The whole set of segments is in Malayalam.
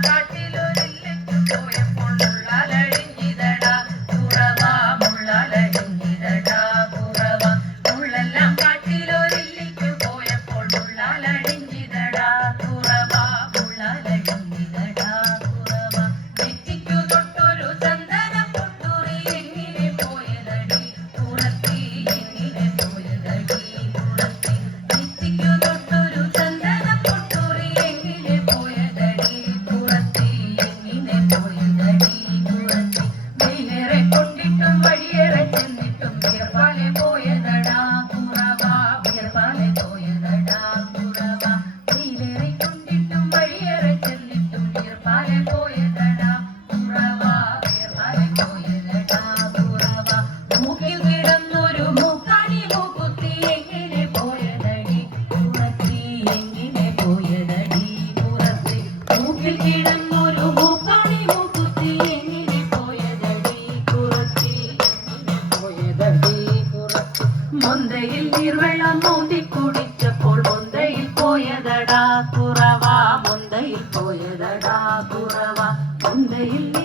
காட்டிலும் മൊന്തയിൽ നീർവെള്ളം മോന്തി കുടിച്ചപ്പോൾ മൊന്തയിൽ പോയതടാ കുറവാ. മൊന്തയിൽ പോയതടാ കുറവാ. മൊന്തയിൽ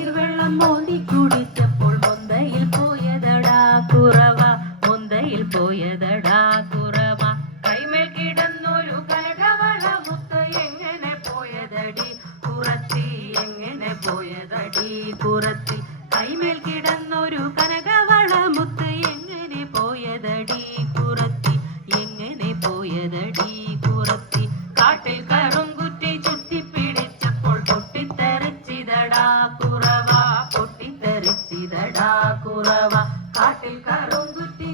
എങ്ങനെ പോയതടി കുറത്തി കാട്ടിൽ കറുങ്കുറ്റി ചുറ്റി പിടിച്ചപ്പോൾ പൊട്ടിത്തെറിച്ചിതടാ കുറവ പൊട്ടിത്തെറിച്ചിതടാ കുറവ കാട്ടിൽ കറുങ്കുറ്റി ചുറ്റി